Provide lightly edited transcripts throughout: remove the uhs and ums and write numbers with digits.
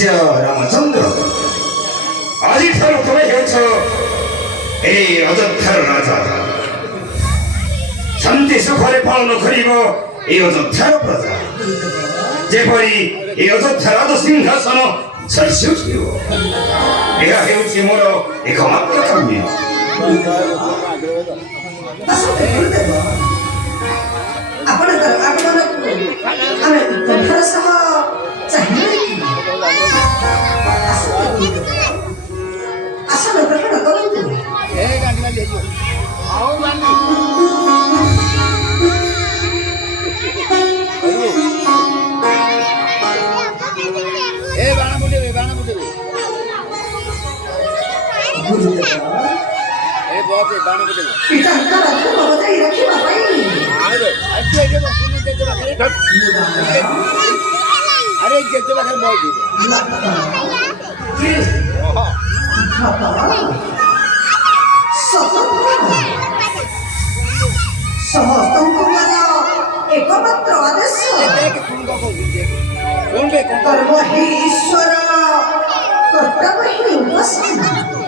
वत्स्य रामचंद्र आज तुम्हें हे अयोध्यार राजा शांति सुखरे पालन कर अयोध्यार प्रजा जेपरी अयोध्या राज सिंहासन चर्ची उठिब यह मोर एकमात्र काम्य अरे जेते बाखर बोल दी एकमात्र आदेश कर्म ही ईश्वर कर्तव्य ही उपासना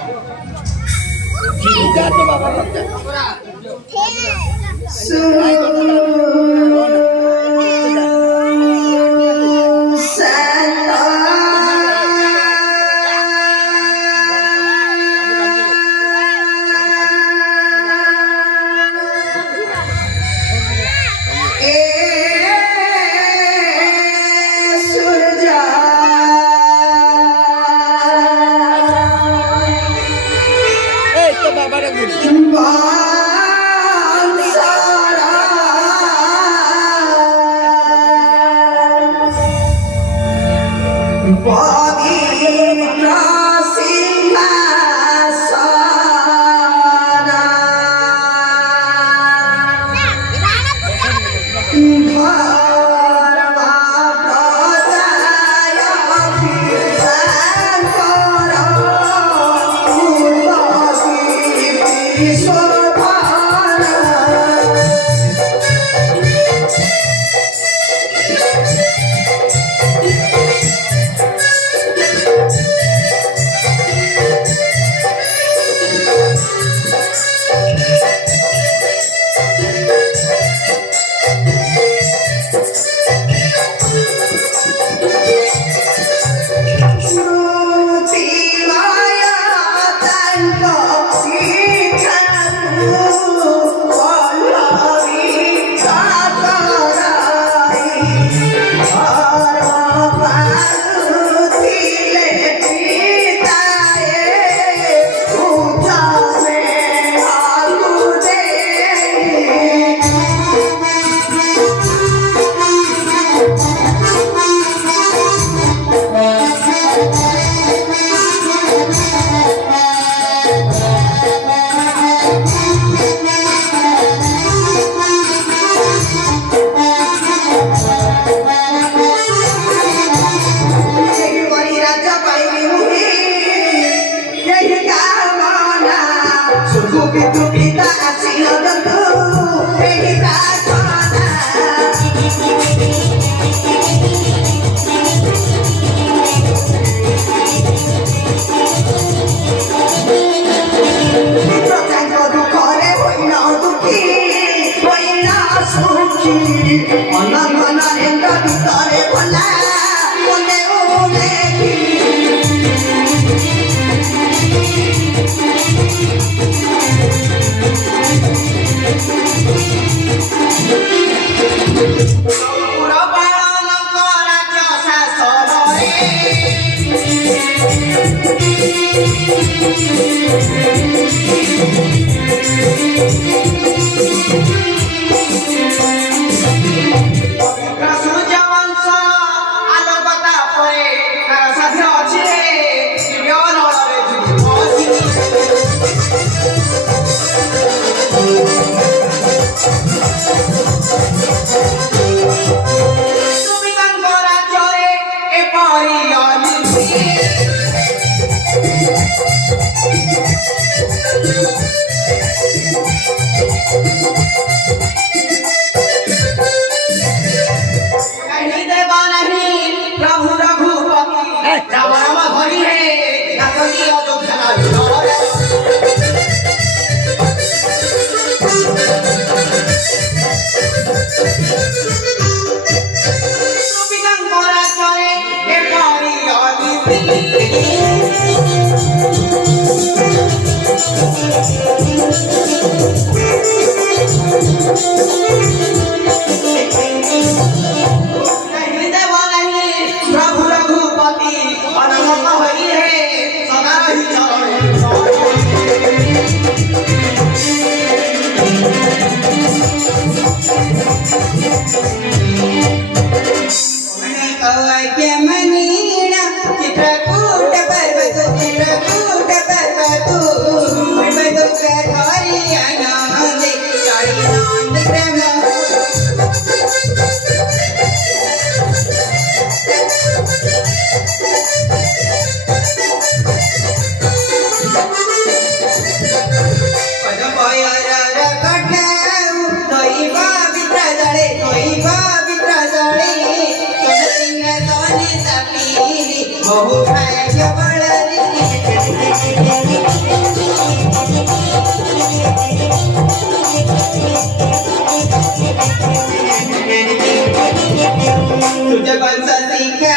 पंच सिंख्या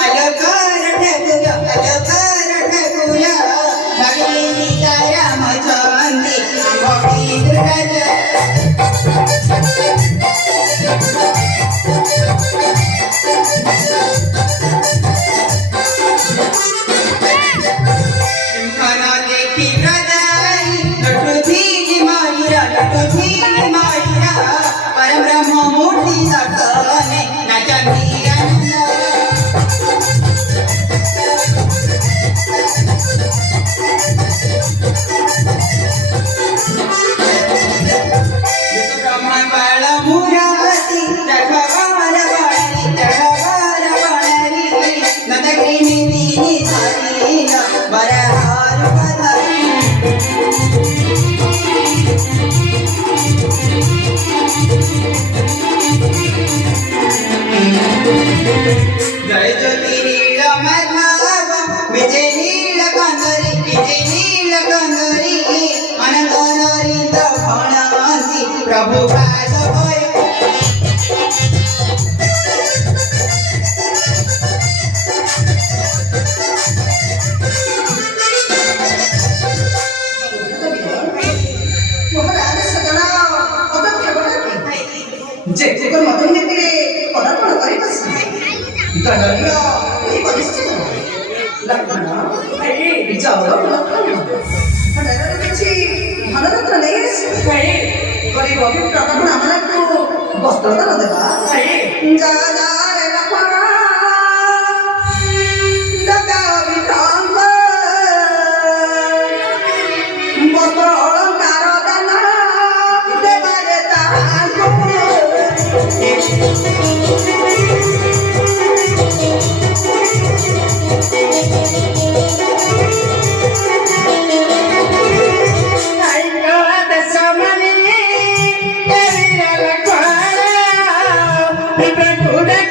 आलो कर ठेकुया भगनी सीताराम चंदी भोगी दुर्गा देखी हृदय लटुथी माहिरा परम ब्रह्म मूर्ति दर्शने नचनी ब्रह्मण बाल मुराती चढ़वार बाणरी नदग्नि दीनी धारी बरहार पधारी जय ज्योतिरील मधव विजय नील कंदरी अनंतरित भणांति प्रभु पाद भय ମହାରାଜ ସକଳ ଅଦକ୍ଷ ବନାନ୍ତି ଯେତେକ ମଦନ ନୀତିରେ ପଦାର୍ପଣ କରି ବସିବେ ଦଣ୍ଡନୀୟ ହୋଇ ବସିବ ଲକ୍ଷ୍ମଣ ଚାଉଳ ଭଣ୍ଡାରରୁ କିଛି ଧନରତ୍ନ ନେଇ ଆସିବେ ଗରିବ ପ୍ରକଟ ଆମମାନଙ୍କୁ ବସ୍ତ୍ରଦାନ ଦେବା ଯାଦାରେ ଲକ୍ଷ୍ମଣ ଡକା ବିକ୍ରମ ବସ୍ତ୍ର ଅଳଙ୍କାର ଦାନ ଦେବାରେ ତାହାଙ୍କୁ Prabhu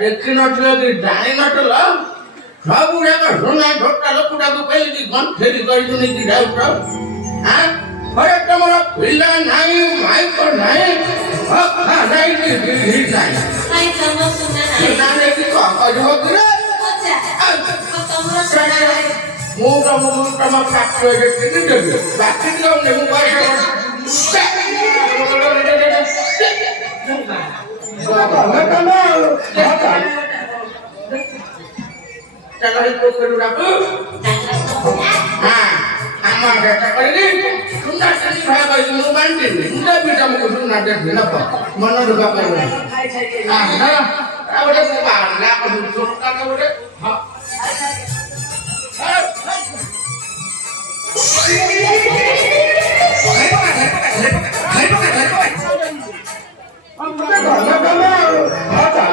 देखी नथिल जानी नथिल सब गुड़ाक सुना छोटा लोकटाक पेलिकी गंठेरी कर अरे तुम पिला नाई माइक नाई नाई ମୁଁ ତମ ଫ୍ୟାକ୍ଟ୍ରିରେ କିଣି ଦେବି ବାକି ଦିଅନି ମୁଁ ଚାଲ ପୋଖରୀ ଡାକୁ আমার একটা করে সুন্দর সাথে ভাই ভাই তুমি বানতে না বিটা মুখ সুন্দর দেখবে না মন ঢোকা করবে হ্যাঁ না ওটা বাংলা কথা কথা বলে হ্যাঁ